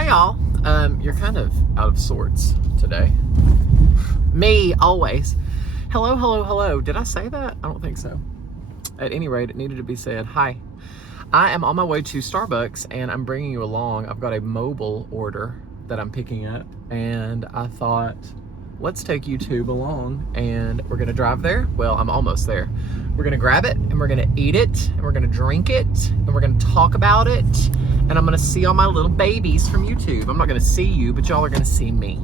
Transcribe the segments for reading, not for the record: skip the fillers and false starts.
Hi y'all. You're kind of out of sorts today. Me, always. Hello, hello, hello. Did I say that? I don't think so. At any rate, it needed to be said. Hi. I am on my way to Starbucks and I'm bringing you along. I've got a mobile order that I'm picking up and I thought, let's take YouTube along and we're gonna drive there. Well, I'm almost there. We're gonna grab it and we're gonna eat it and we're gonna drink it and we're gonna talk about it and I'm gonna see all my little babies from YouTube. I'm not gonna see you, but y'all are gonna see me.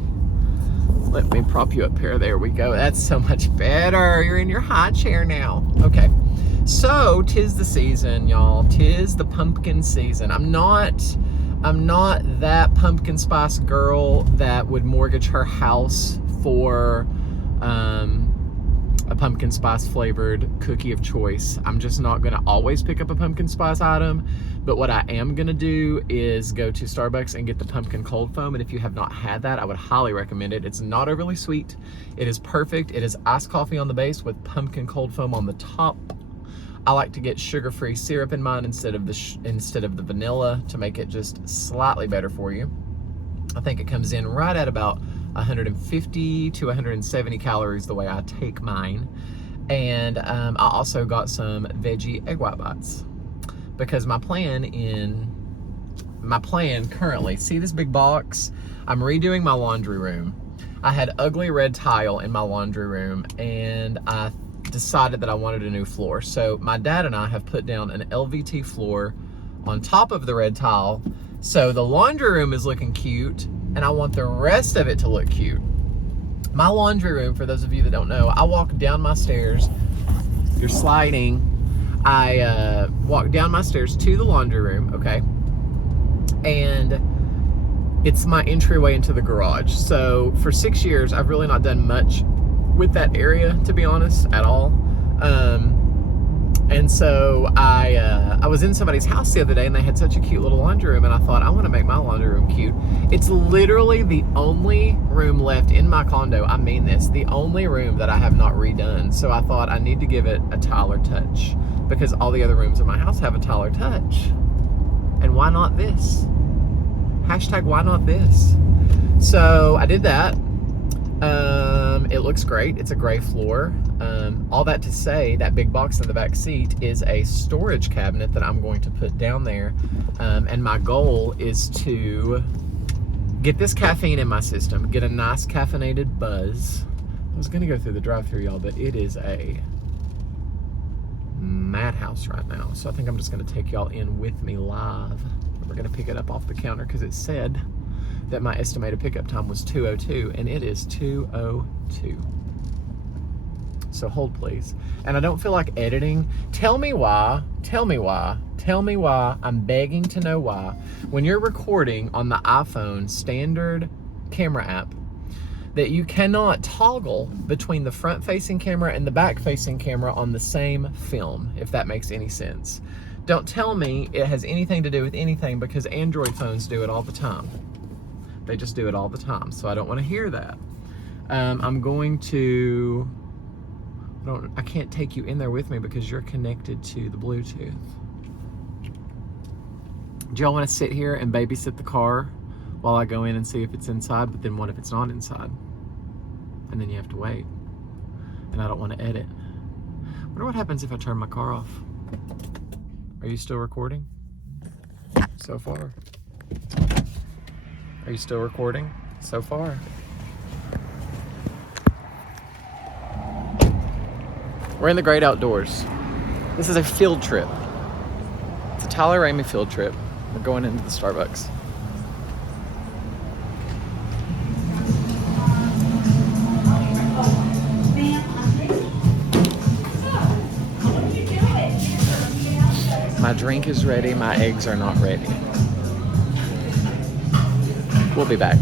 Let me prop you up here. There we go. That's so much better. You're in your high chair now. Okay. So, 'tis the season, y'all. 'Tis the pumpkin season. I'm not that pumpkin spice girl that would mortgage her house for a pumpkin spice flavored cookie of choice. I'm just not gonna always pick up a pumpkin spice item, but what I am gonna do is go to Starbucks and get the pumpkin cold foam, and if you have not had that, I would highly recommend it. It's not overly sweet. It is perfect. It is iced coffee on the base with pumpkin cold foam on the top. I like to get sugar-free syrup in mine instead of the vanilla to make it just slightly better for you. I think it comes in right at about 150 to 170 calories the way I take mine. And I also got some veggie egg white bites because my plan currently, see this big box? I'm redoing my laundry room. I had ugly red tile in my laundry room and I decided that I wanted a new floor. So my dad and I have put down an LVT floor on top of the red tile. So the laundry room is looking cute and I want the rest of it to look cute. My laundry room, for those of you that don't know, I walk down my stairs. You're sliding. I walk down my stairs to the laundry room, okay? And it's my entryway into the garage. So for 6 years, I've really not done much with that area, to be honest, at all. And so I was in somebody's house the other day and they had such a cute little laundry room and I thought, I want to make my laundry room cute. It's literally the only room left in my condo, I mean this, the only room that I have not redone. So I thought I need to give it a Tyler touch because all the other rooms in my house have a Tyler touch. And why not this? Hashtag why not this? So I did that. It looks great. It's a gray floor. All that to say, that big box in the back seat is a storage cabinet that I'm going to put down there. And my goal is to get this caffeine in my system, get a nice caffeinated buzz. I was gonna go through the drive-thru, y'all, but it is a madhouse right now. So I think I'm just gonna take y'all in with me live. We're gonna pick it up off the counter because it said that my estimated pickup time was 2:02 and it is 2:02. So hold please. And I don't feel like editing. Tell me why, I'm begging to know why. When you're recording on the iPhone standard camera app, that you cannot toggle between the front facing camera and the back facing camera on the same film, if that makes any sense. Don't tell me it has anything to do with anything because Android phones do it all the time. They just do it all the time, so I don't want to hear that. I'm going to, I can't take you in there with me because you're connected to the Bluetooth. Do y'all want to sit here and babysit the car while I go in and see if it's inside, but then what if it's not inside? And then you have to wait. And I don't want to edit. I wonder what happens if I turn my car off. Are you still recording? So far. Are you still recording? So far. We're in the great outdoors. This is a field trip. It's a Tyler Ramey field trip. We're going into the Starbucks. My drink is ready. My eggs are not ready. We'll be back.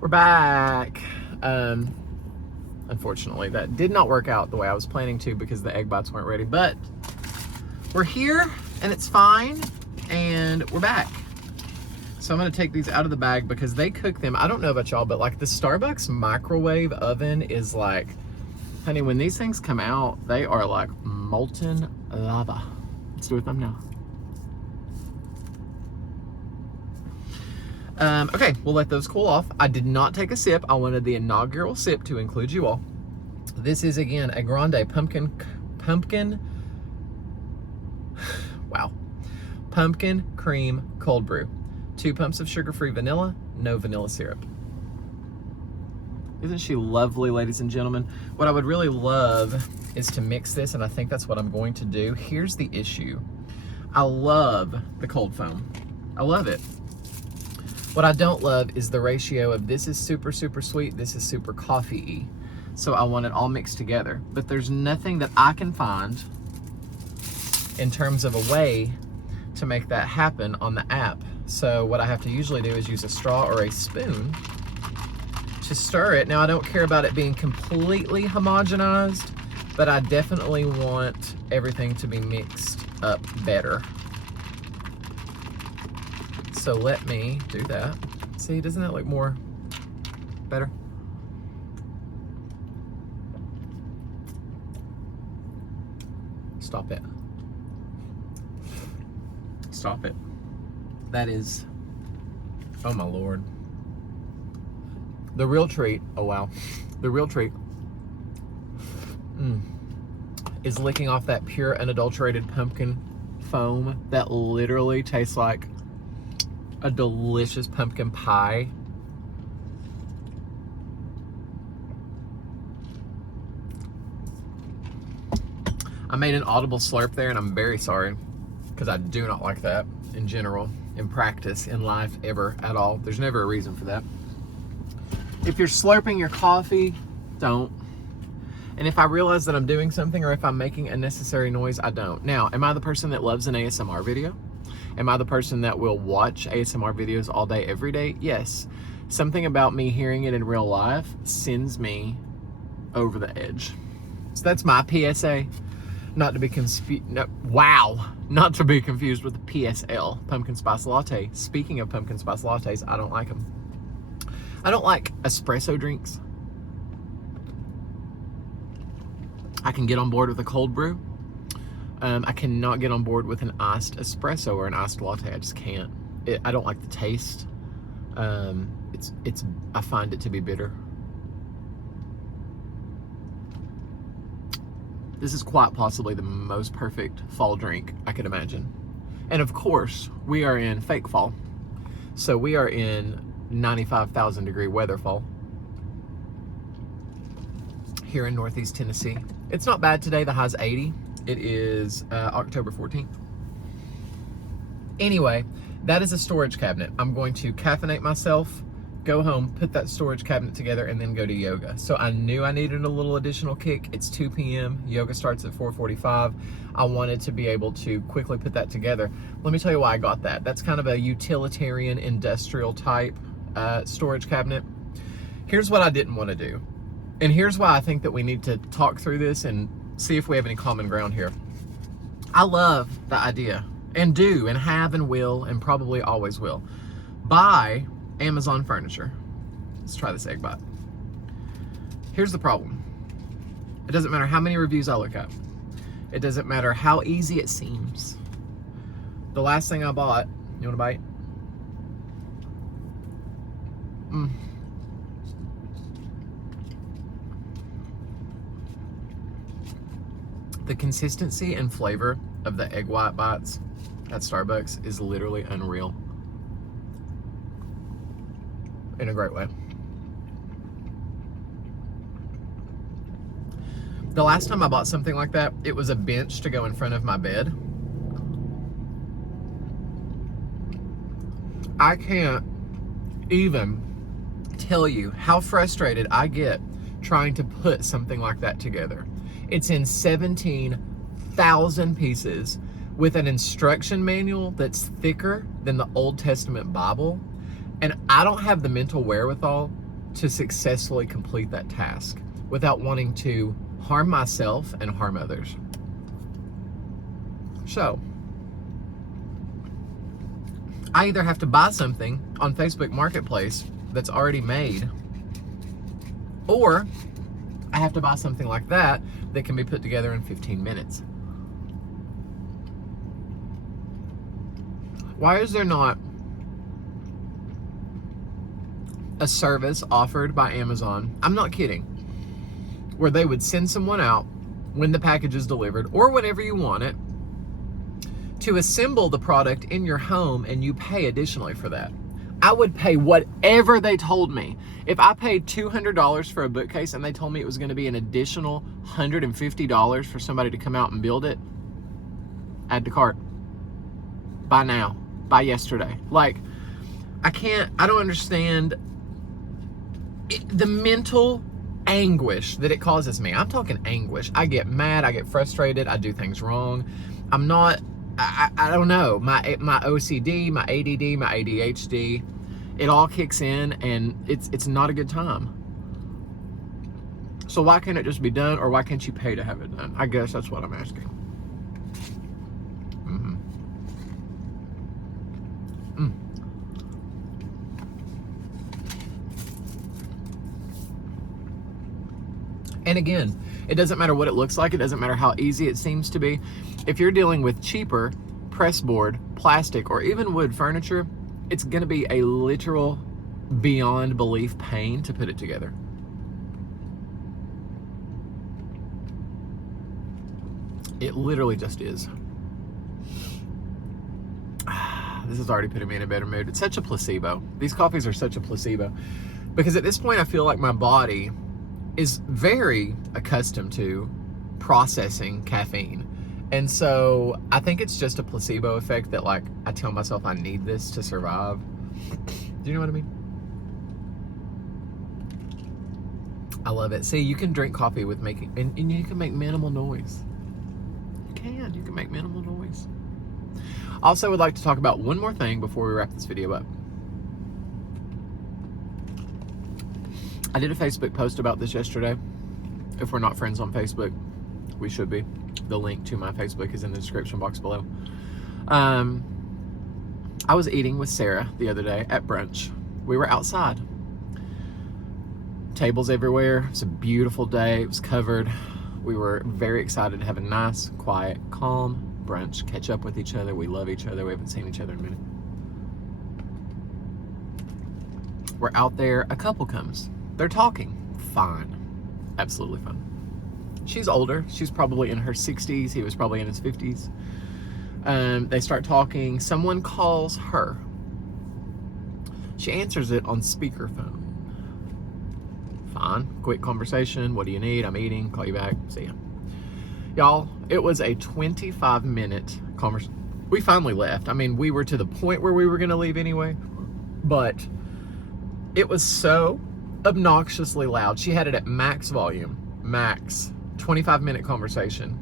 We're back. Unfortunately, that did not work out the way I was planning to because the egg bites weren't ready, but we're here and it's fine and we're back. So I'm gonna take these out of the bag because they cook them. I don't know about y'all, but like the Starbucks microwave oven is like, honey, when these things come out, they are like molten lava. Let's do it with them now. Okay, we'll let those cool off. I did not take a sip. I wanted the inaugural sip to include you all. This is, again, a grande pumpkin, wow, pumpkin cream cold brew. 2 pumps of sugar-free vanilla, no vanilla syrup. Isn't she lovely, ladies and gentlemen? What I would really love is to mix this, and I think that's what I'm going to do. Here's the issue. I love the cold foam. I love it. What I don't love is the ratio of this is super, super sweet, this is super coffee-y. So I want it all mixed together. But there's nothing that I can find in terms of a way to make that happen on the app. So what I have to usually do is use a straw or a spoon to stir it. Now, I don't care about it being completely homogenized, but I definitely want everything to be mixed up better. So let me do that. See, doesn't that look more better? Stop it. Stop it. That is, oh my Lord. The real treat, oh wow. The real treat is licking off that pure unadulterated pumpkin foam that literally tastes like a delicious pumpkin pie. I made an audible slurp there, and I'm very sorry, because I do not like that in general, in practice, in life, ever, at all. There's never a reason for that. If you're slurping your coffee, don't. And if I realize that I'm doing something, or if I'm making unnecessary noise, I don't. Now, am I the person that loves an ASMR video? Am I the person that will watch ASMR videos all day, every day? Yes. Something about me hearing it in real life sends me over the edge. So that's my PSA. Not to be confused. No, wow. Not to be confused with the PSL, pumpkin spice latte. Speaking of pumpkin spice lattes, I don't like them. I don't like espresso drinks. I can get on board with a cold brew. I cannot get on board with an iced espresso or an iced latte. I just can't. I don't like the taste. I find it to be bitter. This is quite possibly the most perfect fall drink I could imagine. And of course, we are in fake fall. So we are in 95,000 degree weather fall here in Northeast Tennessee. It's not bad today. The high's 80. It is October 14th. Anyway, that is a storage cabinet. I'm going to caffeinate myself, go home, put that storage cabinet together, and then go to yoga. So I knew I needed a little additional kick. It's 2 p.m. Yoga starts at 4:45. I wanted to be able to quickly put that together. Let me tell you why I got that. That's kind of a utilitarian, industrial type storage cabinet. Here's what I didn't want to do. And here's why I think that we need to talk through this and see if we have any common ground here. I love the idea, and do, and have, and will, and probably always will, buy Amazon furniture. Let's try this egg bite. Here's the problem. It doesn't matter how many reviews I look at. It doesn't matter how easy it seems. The last thing I bought, you want a bite? The consistency and flavor of the egg white bites at Starbucks is literally unreal. In a great way. The last time I bought something like that, it was a bench to go in front of my bed. I can't even tell you how frustrated I get trying to put something like that together. It's in 17,000 pieces with an instruction manual that's thicker than the Old Testament Bible. And I don't have the mental wherewithal to successfully complete that task without wanting to harm myself and harm others. So, I either have to buy something on Facebook Marketplace that's already made, or I have to buy something like that that can be put together in 15 minutes. Why is there not a service offered by Amazon, I'm not kidding, where they would send someone out when the package is delivered or whenever you want it to assemble the product in your home, and you pay additionally for that. I would pay whatever they told me. If I paid $200 for a bookcase and they told me it was going to be an additional $150 for somebody to come out and build it, add to cart. By now. By yesterday. Like, I don't understand the mental anguish that it causes me. I'm talking anguish. I get mad, I get frustrated, I do things wrong. I don't know. My OCD, my ADD, my ADHD, it all kicks in, and it's not a good time. So why can't it just be done, or why can't you pay to have it done? I guess that's what I'm asking. And again, it doesn't matter what it looks like. It doesn't matter how easy it seems to be. If you're dealing with cheaper pressboard, plastic, or even wood furniture, it's going to be a literal, beyond belief pain to put it together. It literally just is. This is already putting me in a better mood. It's such a placebo. These coffees are such a placebo. Because at this point, I feel like my body is very accustomed to processing caffeine. And so I think it's just a placebo effect that, like, I tell myself I need this to survive. Do you know what I mean? I love it. See, you can drink coffee with making, and you can make minimal noise. You can make minimal noise. Also, would like to talk about one more thing before we wrap this video up. I did a Facebook post about this yesterday. If we're not friends on Facebook, we should be. The link to my Facebook is in the description box below. I was eating with Sarah the other day at brunch. We were outside. Tables everywhere. It was a beautiful day. It was covered. We were very excited to have a nice, quiet, calm brunch, catch up with each other. We love each other. We haven't seen each other in a minute. We're out there. A couple comes. They're talking. Fine. Absolutely fine. She's older. She's probably in her 60s. He was probably in his 50s. They start talking. Someone calls her. She answers it on speakerphone. Fine. Quick conversation. What do you need? I'm eating. Call you back. See ya. Y'all, it was a 25-minute conversation. We finally left. I mean, we were to the point where we were going to leave anyway. But it was so obnoxiously loud. She had it at max volume. Max. 25-minute conversation.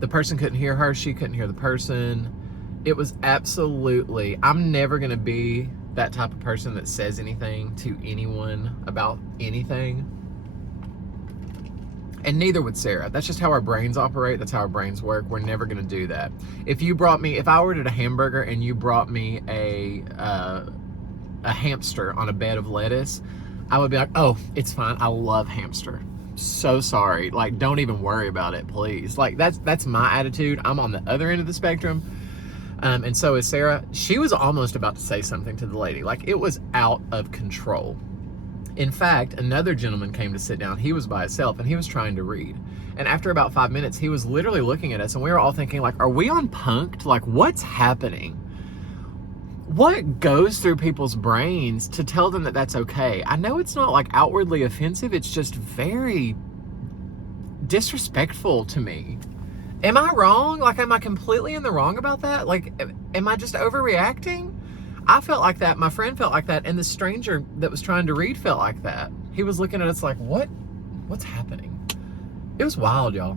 The person couldn't hear her. She couldn't hear the person. It was absolutely... I'm never going to be that type of person that says anything to anyone about anything. And neither would Sarah. That's just how our brains operate. That's how our brains work. We're never going to do that. If I ordered a hamburger and you brought me a hamster on a bed of lettuce, I would be like, oh, it's fine. I love hamster. So sorry. Like, don't even worry about it, please. Like, that's my attitude. I'm on the other end of the spectrum. And so is Sarah. She was almost about to say something to the lady. Like, it was out of control. In fact, another gentleman came to sit down. He was by himself, and he was trying to read. And after about 5 minutes, he was literally looking at us, and we were all thinking, like, are we on punked? Like, what's happening? What goes through people's brains to tell them that that's okay? I know it's not, like, outwardly offensive. It's just very disrespectful to me. Am I wrong? Like, am I completely in the wrong about that? Like, am I just overreacting? I felt like that. My friend felt like that. And the stranger that was trying to read felt like that. He was looking at us like, what's happening? It was wild, y'all.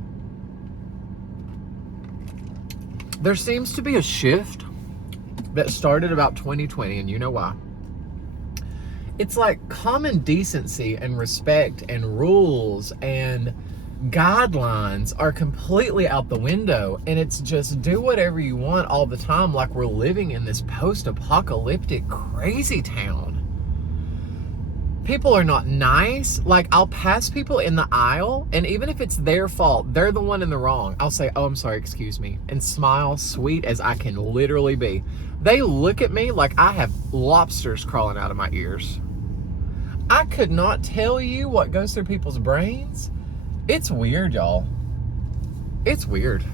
There seems to be a shift that started about 2020, and you know why. It's like common decency and respect and rules and guidelines are completely out the window, and it's just do whatever you want all the time, like we're living in this post-apocalyptic crazy town. people are not nice. Like, I'll pass people in the aisle, and even if it's their fault, they're the one in the wrong, I'll say, oh, I'm sorry, excuse me, and smile, sweet as I can literally be. They look at me like I have lobsters crawling out of my ears. I could not tell you what goes through people's brains. It's weird, y'all. It's weird.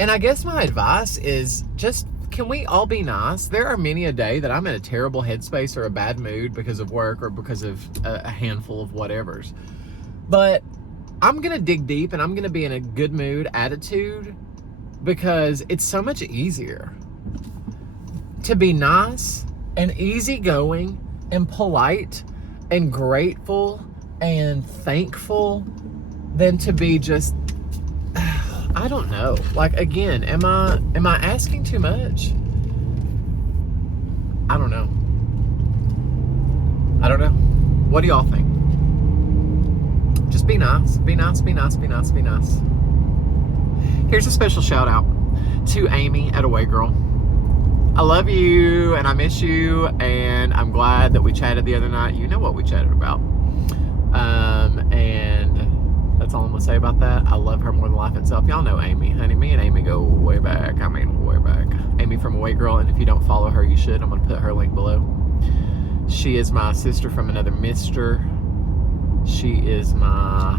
And I guess my advice is just, can we all be nice? There are many a day that I'm in a terrible headspace or a bad mood because of work or because of a handful of whatevers. But I'm going to dig deep and I'm going to be in a good mood attitude, because it's so much easier to be nice and easygoing and polite and grateful and thankful than to be just, I don't know. Like, again, am I asking too much? I don't know. I don't know. What do y'all think? Just be nice. Be nice, be nice, be nice, be nice. Here's a special shout out to Amy at Away Girl. I love you and I miss you, and I'm glad that we chatted the other night. You know what we chatted about. And that's all I'm gonna say about that. I love her more than life itself. Y'all know Amy, honey. Me and Amy go way back. I mean, way back. Amy from Away Girl, and if you don't follow her, you should. I'm gonna put her link below. She is my sister from another mister. She is my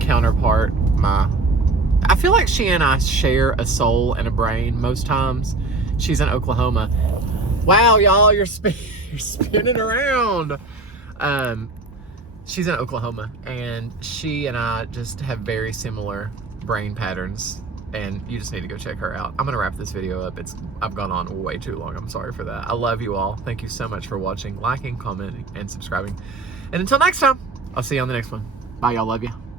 counterpart. I feel like she and I share a soul and a brain most times. She's in Oklahoma. Wow, y'all, you're spinning around. She's in Oklahoma, and she and I just have very similar brain patterns, and you just need to go check her out. I'm gonna wrap this video up. I've gone on way too long. I'm sorry for that. I love you all. Thank you so much for watching, liking, commenting, and subscribing. And until next time, I'll see you on the next one. Bye, y'all. Love you.